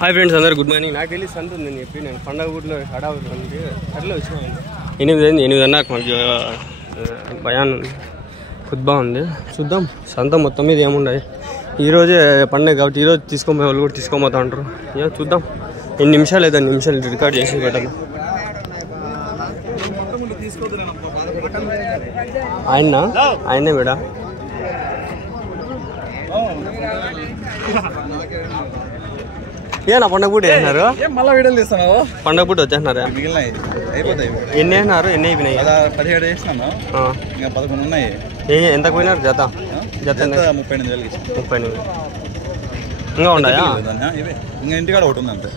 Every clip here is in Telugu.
హాయ్ ఫ్రెండ్స్, అందరు గుడ్ మార్నింగ్. నాకు తెలిసి సంత ఉందని చెప్పి నేను పండగ ఊట్లో హడావులు ఉంది అట్లా వచ్చినాను. 8:30 మనకి భయాన్ ఖుద్బా ఉంది. చూద్దాం సంత మొత్తం మీద ఏముండదు. ఈరోజే పండగ కాబట్టి ఈరోజు తీసుకోబోయే వాళ్ళు కూడా తీసుకోబోతా ఉంటారు. చూద్దాం ఎన్ని నిమిషాలు లేదా నిమిషాలు రికార్డ్ చేసి పెట్టాలి. ఆయనే మేడా ఏనా పండగ పూట వేసినారు? పండగ పూట వచ్చేసినారా? ఎన్ని వేసినారు? ఎన్ని అయిపోయినాయి? 17 వేసినాను, 11 ఉన్నాయి. ఎంతకు పోయినారు? జత 38,000. ఇంకా ఉన్నాయా? ఇంకా ఇంటికాడ ఒకటి ఉంది అంతే.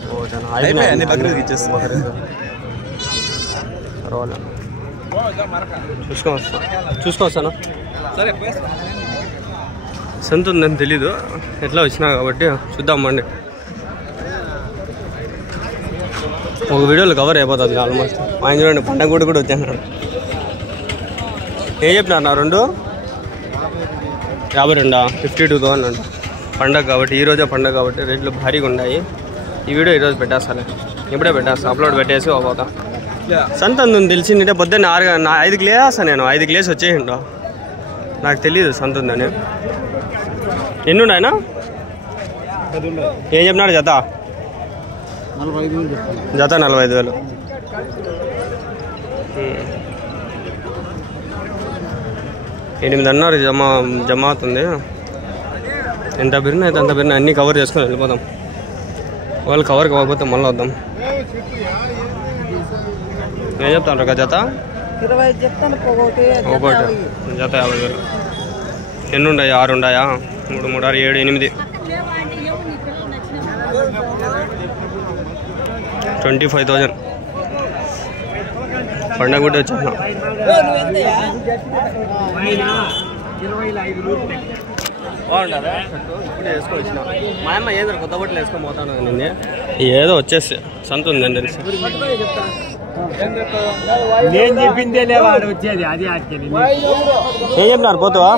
అన్ని బక్రీద్కి ఇచ్చేస్తాం. చూసుకోవస్తాను. సంత ఉందని తెలీదు, ఎట్లా వచ్చినా కాబట్టి చూద్దామండి. ఒక వీడియోలో కవర్ అయిపోతుంది ఆల్మోస్ట్. ఆయన చూడండి పండగ కూడా వచ్చేసినాడు. ఏం చెప్పినారు? నా 52 52,000 అంట. పండగ కాబట్టి ఈరోజే పండగ కాబట్టి రేట్లు భారీగా ఉన్నాయి. ఈ వీడియో ఈరోజు పెట్టేస్తాను, ఇప్పుడే పెట్టేస్తాను, అప్లోడ్ పెట్టేసి పోతా. సంత ఉందని తెలిసిందంటే పొద్దున్న 5కి లేస్తాను. నేను 5కి లేసి వచ్చేసిండు. నాకు తెలియదు సంత ఉందని. ఎన్ని ఉన్నాయన? ఏం చెప్పినాడు? జత 45,000. $8 జమ అవుతుంది. ఎంత బిర్న అయితే అంత బిర్న అన్నీ కవర్ చేసుకొని వెళ్ళిపోదాం. వాళ్ళు కవర్ కాకపోతే మళ్ళీ వద్దాం. ఏం చెప్తాను ఒక జత? ఒకటి జత 50,000. ఎన్ని ఉన్నాయి? 6 ఉన్నాయా? 3, 3, 6, 7, 8. 25,000. పండగ కూడా వచ్చేసిన. బాగుంటుందా? ఇప్పుడు వేసుకోవచ్చిన. మా అమ్మ ఏదో కొత్త బట్టలు వేసుకొని పోతాను నిన్నే. ఏదో వచ్చేసి సంత ఉందని తెలిసి నేను చెప్పిందే లేవాడు వచ్చేది. అది ఏం చెప్పినారు? పోతావా?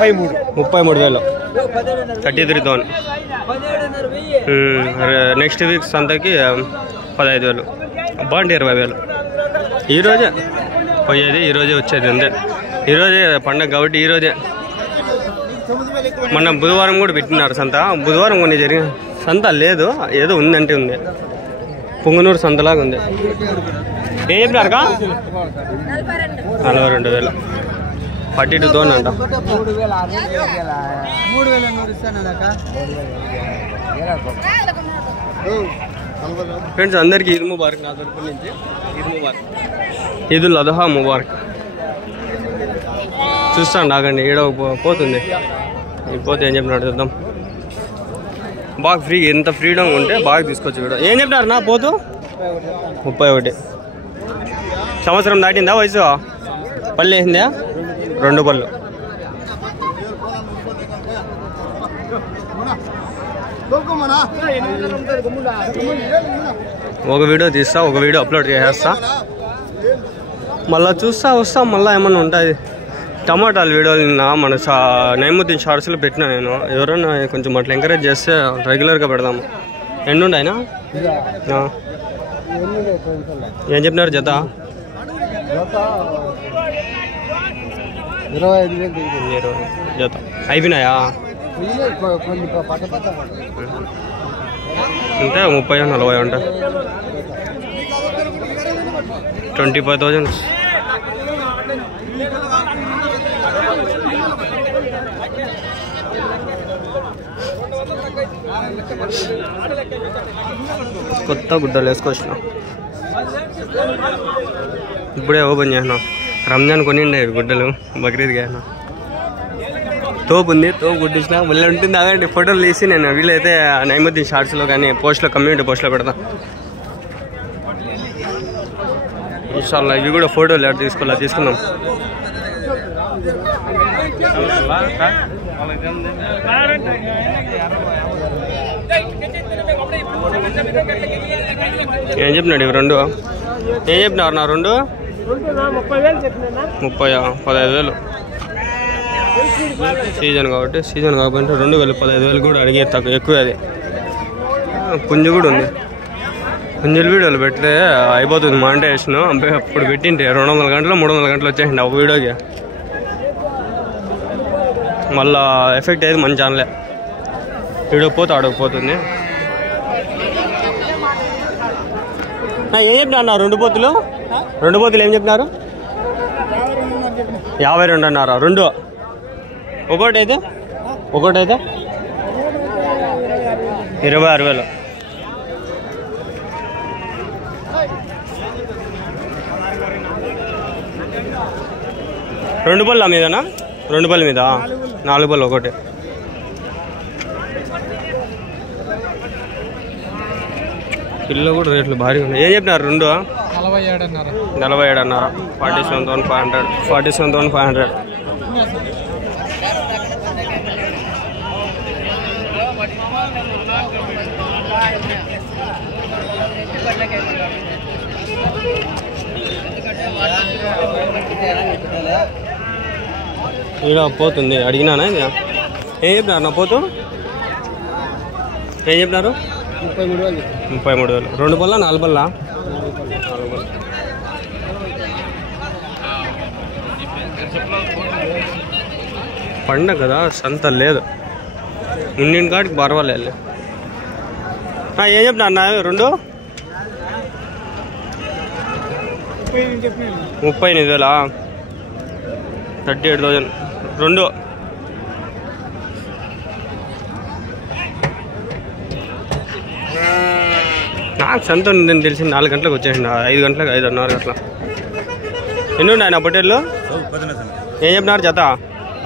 33,000. 33,000. నెక్స్ట్ వీక్ సంతకి 15,000. బాగుంటే 20,000. ఈరోజే పోయేది, ఈరోజే వచ్చేది అంతే. ఈరోజే పండగ కాబట్టి ఈరోజే. మొన్న బుధవారం కూడా పెట్టినారు సంత. బుధవారం కొన్ని జరిగిన సంత లేదు, ఏదో ఉందంటే ఉంది. పుంగనూరు సంతలాగా ఉంది. ఏం చెప్పినారుగా? 42,000. 42,000 అంట. ఫ్రెండ్స్ అందరికీ ఈద్ ముబారక్. నా తరపు నుంచి ఈద్ ముబారక్, ఈదుల్ అదహా ముబారక్. చూస్తాను నాకండి ఏడో పోతుంది. పోతే ఏం చెప్పినాడు చూద్దాం. బాగా ఫ్రీ, ఎంత ఫ్రీడమ్ ఉంటే బాగా తీసుకోవచ్చు వీడియో. ఏం చెప్పినారు నా పోతు? 31. సంవత్సరం దాటిందా వయసు? పళ్ళు వేసిందా? 2 పళ్ళు. ఒక వీడియో తీస్తా, ఒక వీడియో అప్లోడ్ చేసేస్తా, మళ్ళీ చూస్తా వస్తా. మళ్ళీ ఏమన్నా ఉంటుంది. టమాటాల వీడియోలు నిన్న మన నైముద్దీన్ షార్ట్స్లో పెట్టినా నేను. ఎవరైనా కొంచెం అట్లా ఎంకరేజ్ చేస్తే రెగ్యులర్గా పెడదాము. ఎన్ని ఉన్నాయినా? ఏం చెప్పినారు జత? 25,000 జత. అయిపోయినాయా? అంటే 30, 40 ఉంటాయి. 25,000. కొత్త గుడ్డలు వేసుకొచ్చిన. ఇప్పుడే ఓపెన్ చేసినా. రంజాన్ కొనిండే గుడ్డలు, బక్రీద్కి వేసిన. తోపు ఉంది, తోపు గుడ్డిసిన మళ్ళీ ఉంటుంది. అదండి ఫోటోలు తీసి నేను వీలైతే నైముద్దీన్ షార్ట్స్లో కానీ పోస్ట్లో, కమ్యూనిటీ పోస్ట్లో పెడతా ఇన్షాల్లా. ఇవి కూడా ఫోటోలు ఎక్కడ తీసుకోవాలా తీసుకుందాం. ఏం చెప్పినాడు ఇవి 2? ఏం చెప్పినారు నా 2? 15,000. సీజన్ కాబట్టి, సీజన్ కాకపోతే 2,000 15,000 కూడా అడిగే తక్కువ, ఎక్కువ. అది పుంజు కూడా ఉంది. పుంజుల వీడియోలు పెడితే అయిపోతుంది మానిటైజేషన్. అప్పుడు పెట్టింటే 200 గంటలు 300 గంటలు వచ్చేసింది ఒక వీడియోకి. మళ్ళా ఎఫెక్ట్ అయ్యేది మన ఛానలే. వీడియో పోతే ఆడకపోతుంది. ఏం చెప్పినారు 2 పోతులు? 2 పోతులు ఏం చెప్పినారు? 52 అన్నారా? 2 ఒకటైతే 26,000. 2 పళ్ళ మీదనా? 2 పళ్ళ మీద 4 పళ్ళు ఒకటి. పిల్లలు కూడా రేట్లు భారీగా ఉన్నాయి. ఏం చెప్పినారు? 2 47 అన్నారా? 47,500. ఇలా పోతుంది. అడిగినానా? ఇది ఏం చెప్పినారు నా పోతు? ఏం చెప్పినారు? 33,000. 2 పళ్ళ 4 పళ్ళ? 4 పళ్ళు. పండగ కదా, సంత లేదు. ఉండిన కాడికి పర్వాలేదు. ఏం చెప్పినా అన్న? 2 38,000. 38,000. 2 నాకు సంత ఉందని తెలిసి 4 గంటలకు వచ్చేసింది. 5 గంటలకు 5:30 గంటల. ఎన్ని ఉన్నాయి నా పొట్టేళ్ళు? ఏం చెప్పినారు జత?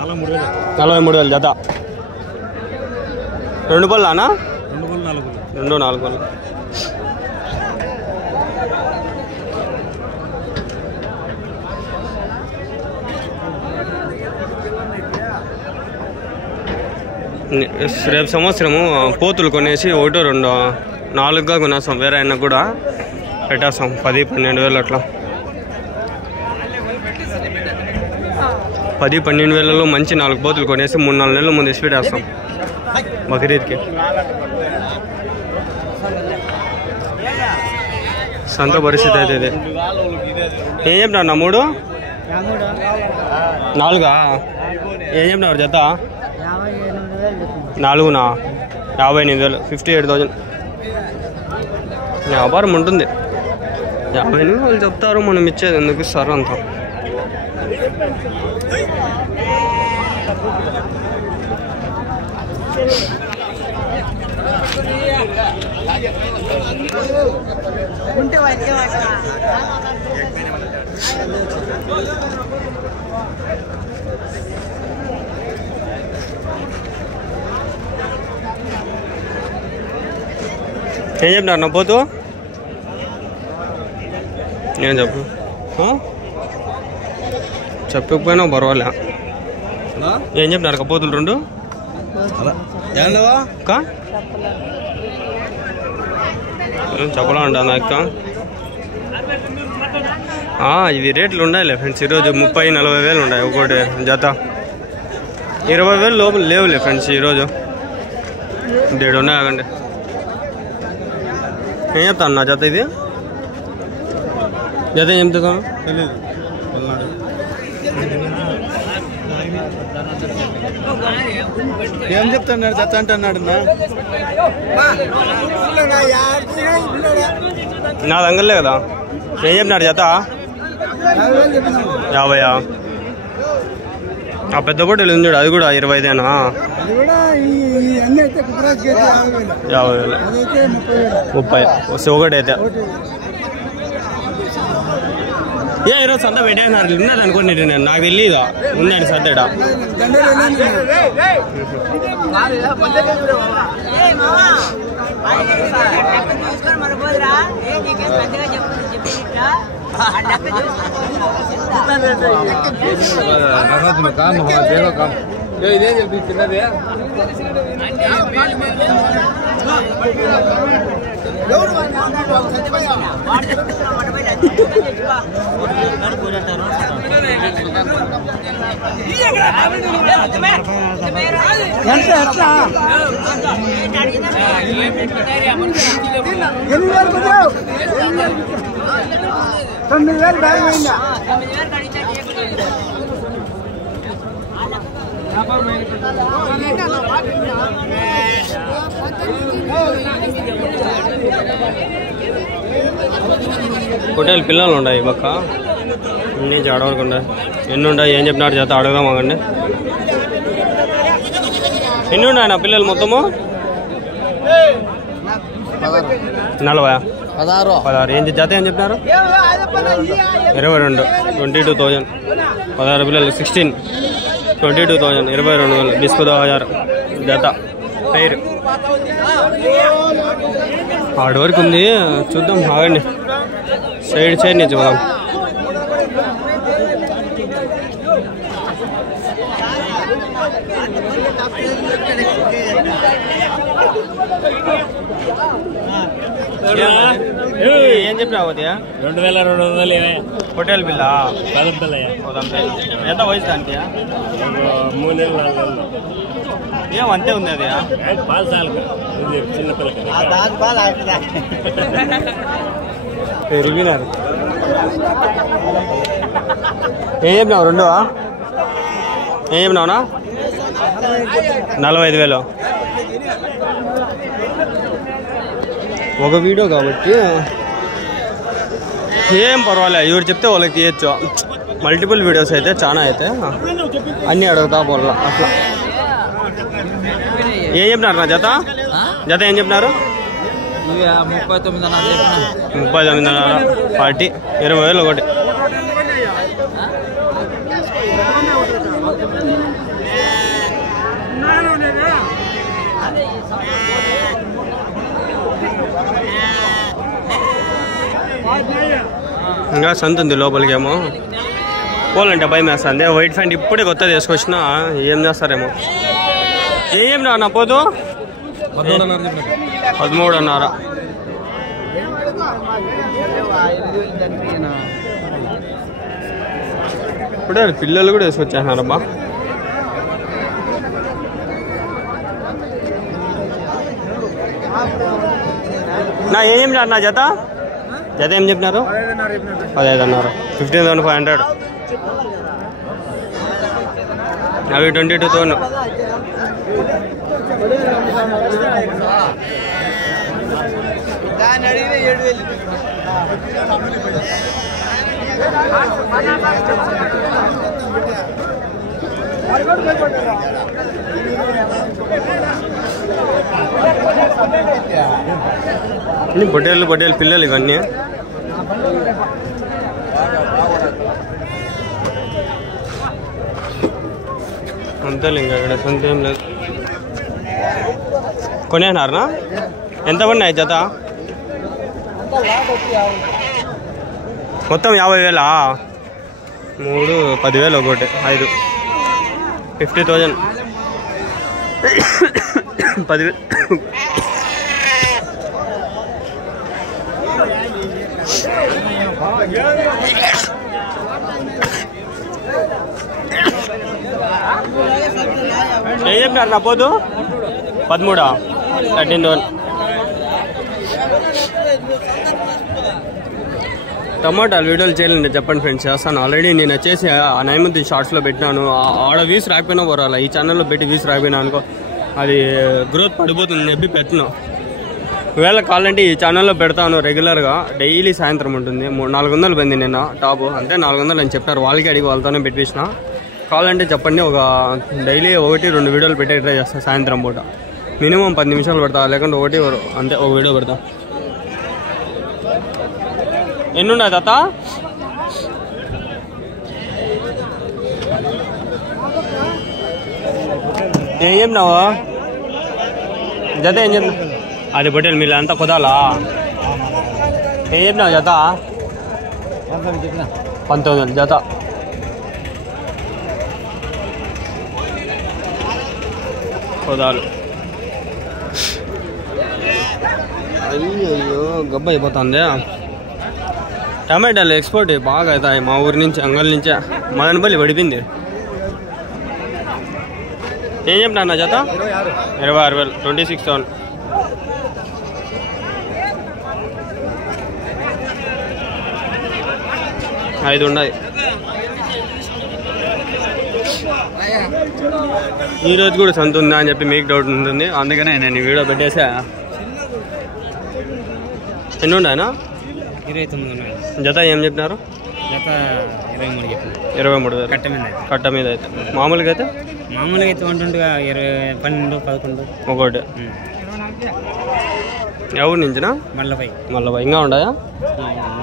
43,000 జత. 2 పళ్ళానా? 2 4 పళ్ళు. రేపు సంవత్సరము పోతులు కొనేసి 1 2 4గా కొనేస్తాం. వేరే అయినా కూడా పెట్టేస్తాం 10-12 అట్లా. 10-12 మంచి 4 పోతులు కొనేసి 3-4 నెలల ముందు ఇసి పెట్టేస్తాం బక్రీద్కి. సంత పరిస్థితి అయితే ఇది. ఏం చెప్పినారు నా 3 4 ఏం చెప్పినారు జత? 4 58,000. 58,000 వ్యాపారం ఉంటుంది. 50 వాళ్ళు చెప్తారు, మనం ఇచ్చేది ఎందుకు ఇస్తారు అంత. ఏం చెప్పినారు నా పోతు? ఏం చెప్పు? చెప్పకపోయినా పర్వాలే. ఏం చెప్పినారు పోతులు 2? చెప్పలా ఉంటా అక్క. ఇవి రేట్లు ఉన్నాయిలే ఫ్రెండ్స్. ఈరోజు 30-40 వేలు ఉన్నాయి ఒకటి జత. 20 వేలు లోపల లేవులే ఫ్రెండ్స్ ఈరోజు. 1.5 ఉన్నాయి. ఆగండి. ఏం చెప్తాను నా జత? ఇది జత ఏం చెప్తాను? ఏం చెప్తున్నాడు? జత అంటున్నాడు. నా దగ్గరలే కదా. ఏం చెప్పినాడు జత? 50. ఆ పెద్ద పొట్టేలు ఉంది చూడు, అది కూడా 25. 50,000. 30 వస్తే ఒకటైతే. ఈరోజు సంత పెట్టేసినారు. ఉన్నది అనుకోండి, నేను నాకు తెలియదు ఉందని సర్దేడా. ఇదే చెప్పి చిన్నదే హోటల్ పిల్లలు ఉన్నాయి పక్క అన్నీ అడవకుండా ఎన్ని ఉన్నాయి ఏం చెప్పినారు చేత అడగదాం అగండి ఎన్ని ఉన్నాయి నా పిల్లలు మొత్తము 40 16 ఏం జత ఏం చెప్పినారు 22 22,000 16 పిల్లలు 16 22,000 22,000 డిస్కో 1000 జత పేరు హార్డ్ వర్క్ ఉంది చూద్దాం ఆగండి సైడ్ నుంచి చూద్దాం ఏం చెప్పినావు 2200 హోటల్ బిల్ల ఎంత వయసు దానికి 3 నెలలు 4 నెలలు ఏం అంతే ఉంది అది చిన్న పెరిగినారు ఏం చెప్పినావు 2 ఏం చెప్పినావునా 45,000 ఒక వీడియో కాబట్టి ఏం పర్వాలే ఎవరు చెప్తే వాళ్ళకి తీయచ్చు మల్టిపుల్ వీడియోస్ అయితే చాలా అయితే అన్నీ అడుగుతా పోలా అట్లా ఏం చెప్పినారు నా జత ఏం చెప్పినారు 39,500 40 20,000 ఒకటి ఇంకా సంత ఉంది లోపలికేమో పోలంటే భయం వేస్తుంది వైట్ ఫ్యాంట్ ఇప్పుడే కొత్తది వేసుకొచ్చినా ఏం చేస్తారేమో ఏం నా పోదు 13,500 ఇప్పుడే పిల్లలు కూడా వేసుకొచ్చేసినారబ్బా నా ఏం నా జత ఏం చెప్పినారు 15,500 15,500 అవి 22,000 పొట్టేళ్ళు పిల్లలు ఇవన్నీ అంతేలే ఇంకా ఇక్కడ సొంత ఏం లేదు కొనేనారనా ఎంత పడినాయి జత మొత్తం 50,000 3 10,000 ఒకటి 5 50,000 10,000 ఏం చెప్పినారు నా పోదు 13 13,000 టమాటాలు వీడియోలు చేయాలండి చెప్పండి ఫ్రెండ్స్ చేస్తాను ఆల్రెడీ నేను వచ్చేసి ఆ నైమంతి షార్ట్స్లో పెట్టినాను ఆడ వ్యూస్ రాకపోయినా పోరాల ఈ ఛానల్లో పెట్టి వ్యూస్ రాకపోయినా అనుకో అది గ్రోత్ పడిపోతుంది చెప్పి పెట్టను ఒకవేళ కావాలంటే ఈ ఛానల్లో పెడతాను రెగ్యులర్గా డైలీ సాయంత్రం ఉంటుంది 400 పోయింది నిన్న టాప్ అంటే 400 అని చెప్పారు వాళ్ళకి అడిగి వాళ్ళతోనే పెట్టేసిన కావాలంటే చెప్పండి ఒక డైలీ 1-2 వీడియోలు పెట్టే ట్రై చేస్తాను సాయంత్రం పూట మినిమం 10 నిమిషాలు పెడతా లేకుంటే అంతే ఒక వీడియో పెడతా ఎన్నున్నాయి తాత ఏం చెప్పినావు జత ఏం చెప్పినా అది పొట్టేలు మీరు అంతా కుదాలా ఏం చెప్పినావు జత 19,000 జత కుదాలు అయ్యో గబ్బ అయిపోతుంది. టమాటాలు ఎక్స్పోర్ట్ బాగా అవుతాయి మా ఊరి నుంచి, అంగల్ నుంచే. మదనపల్లి పడిపోయింది. ఏం చెప్తా అన్న జత? 26,000, 26,000. 5 ఉన్నాయి. ఈరోజు కూడా సంత ఉందా అని చెప్పి మీకు డౌట్ ఉంటుంది, అందుకనే నేను వీడియో పెట్టేసా. ఎన్ని ఉన్నాయనా? 29 ఉన్నాయి. జత ఏం చెప్పినారు? జత 23 చెప్పిన. 23,000 కట్ట మీద అయితే. మామూలుగా అయితే ఉంటుండగా 12, 11 ఒకటి. ఎవరి నుంచినా? మళ్ళీ ఇంకా ఉన్నాయా?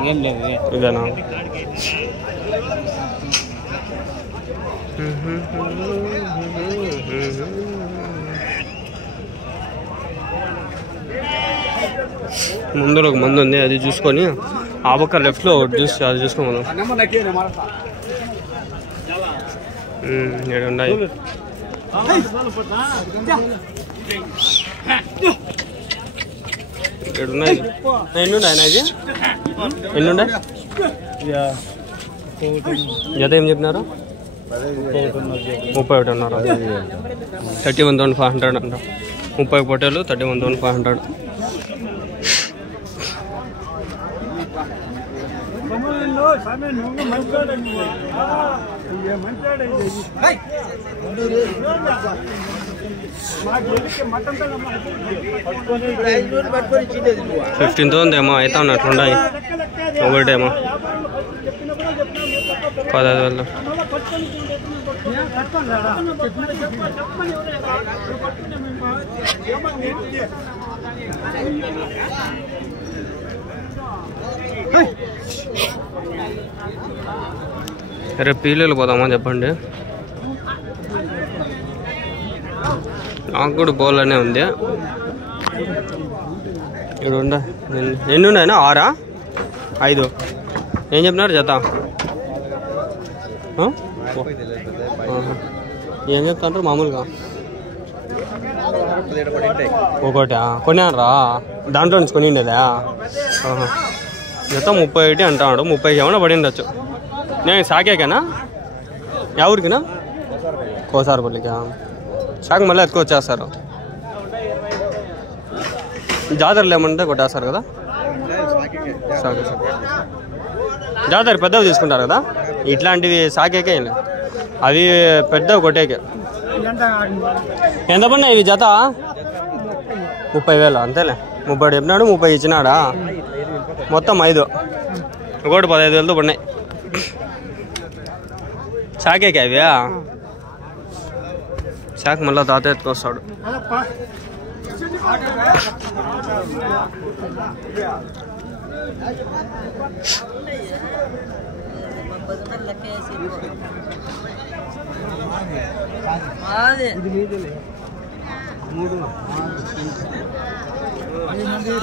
ఏం లేదు, ఇదేనా? ముందులో ఒక మందు ఉంది, అది చూసుకొని ఆ పక్క లెఫ్ట్లో జ్యూస్ అది చూసుకోమను. 7 ఉన్నాయి. ఎన్ని ఉన్నాయి ఇది? ఎన్ని ఉన్నాయి? జత ఏం చెప్పినారు? 31 అన్నారు. 31,500 అంట. 30 పొట్టేలు 31,500. $15,000 ఏమో అవుతా ఉన్నట్లున్నాయి. ఒకటేమో 15,000. రేపు పీలేలు పోదామా చెప్పండి? నాకు కూడా పోవాలనే ఉంది. ఇక్కడ ఉండ ఎన్ని ఉన్నాయన్నా? 6, 5 ఏం చెప్పినారు జత? ఏం చెప్తాంటారు మామూలుగా? ఒకటి కొన్నారా? దాంట్లో నుంచి కొనిండేదా? జత 31 అంటాడు. 30 ఏమన్నా పడి ఉండొచ్చు. నేను సాకేకేనా? ఎవరికినా? కోసారపల్లికా? సాకు మళ్ళీ ఎక్కువ వచ్చేస్తారు. జాతరలు ఏమంటే కొట్టేస్తారు కదా? జాతర పెద్దవి తీసుకుంటారు కదా? ఇట్లాంటివి సాకేకే, అవి పెద్దవి కొట్టేకే. ఎంత పడినా ఇవి జత? 30,000 అంతేలే. 30 చెప్పినాడు, 30 ఇచ్చినాడా? మొత్తం 5, ఒకటి 15,000తో పడినాయి. సాకేకే అవి? శాఖ మళ్ళీ తాత ఎత్తుకొస్తాడు.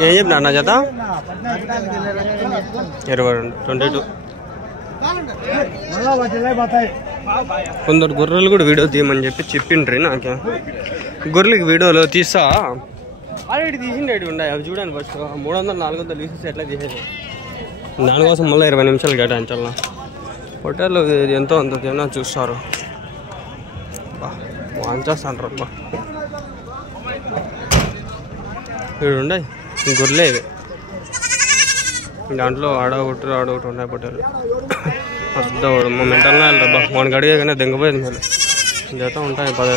ఏం చెప్పినా అన్న జత? 22. కొందరు గొర్రెలు కూడా వీడియో తీయమని చెప్పి చెప్పిండ్రి నాకే. గొర్రెలకి వీడియోలో తీస్తా ఆల్రెడీ తీసిండేవి ఉన్నాయి, అవి చూడండి. ఫస్ట్ 300, 400 తీసేసి ఎట్లా తీసేది? దానికోసం మళ్ళీ 20 నిమిషాలు కేటాయించాల. హోటల్లో ఎంతో అంత తిన్నా చూస్తారు. వాంచేస్తాంటారు అబ్బా. ఇక్కడ ఉన్నాయి గొర్రెలే ఇవి. దాంట్లో ఆడొకటి ఉన్నాయి పొట్టేలు. పెద్ద మా మెంటల్నే వెళ్ళరబ్బా. మనకి అడిగేగానే దెంగపోయేది మేలు. జత ఉంటాయి 10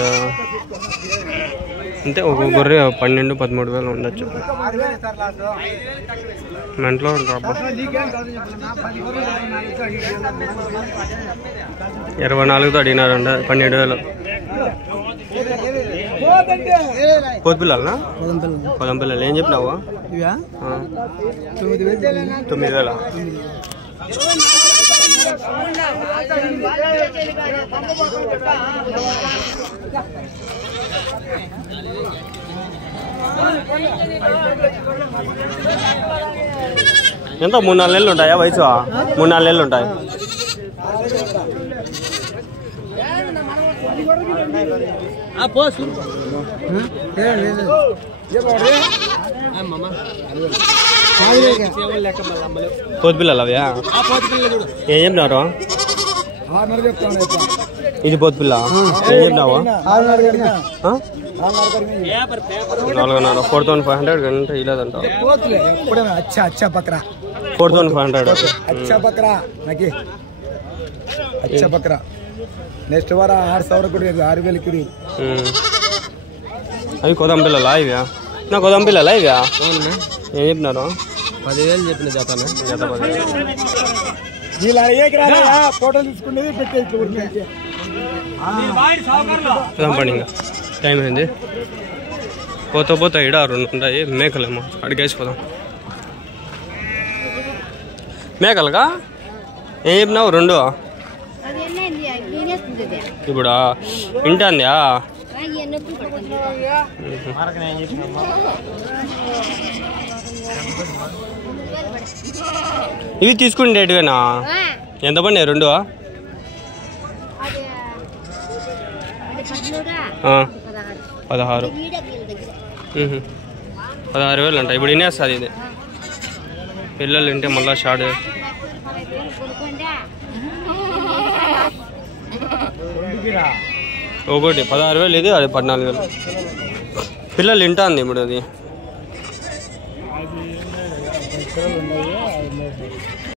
అంతే. ఒక గొర్రె 12-13 ఉండొచ్చు. మెంట్లో ఉంటారు అబ్బా. 24తో అడిగినారంట 12,000. కోతి పిల్లలనా? 10 పిల్లలు. ఏం చెప్పినావు? 9,000. ఎంత 3-4 నెలలు ఉంటాయా వయసు? 3-4 నెలలు ఉంటాయి. పోతు పిల్లలు అవి ఏం చెప్పినారు ఇది పోతు పిల్ల ఏం చెప్పినావా 4,500 4,500 కంటే ఇలేదంట 4,500 अच्छा बकरा नेक्स्ट बार 6,000 को 6,000 की అవి కొదం పిల్లలా ఇవ్యా నా కొదం పిల్లలా ఇవ్యా ఏం చెప్పినారు 10,000 చెప్పిన జత 10,000 ఫోటో తీసుకునేది పెట్టేసి పండి ఇంకా టైం అయింది పోతా ఇడ 2 ఉంటాయి మేకలేమో అడిగేసిపోదాం మేకలుగా ఏం చెప్పినావు 2 ఇప్పుడు ఇంటాందా ఇవి తీసుకుంటేటివేనా ఎంత పడినాయి 2 16 16,000 అంట ఇప్పుడు వినేస్తుంది ఇది పిల్లలు తింటే మళ్ళీ షార్ట్ ఒకటి 16,000 ఇది అది 14,000 పిల్లలు తింటుంది ఇప్పుడు అది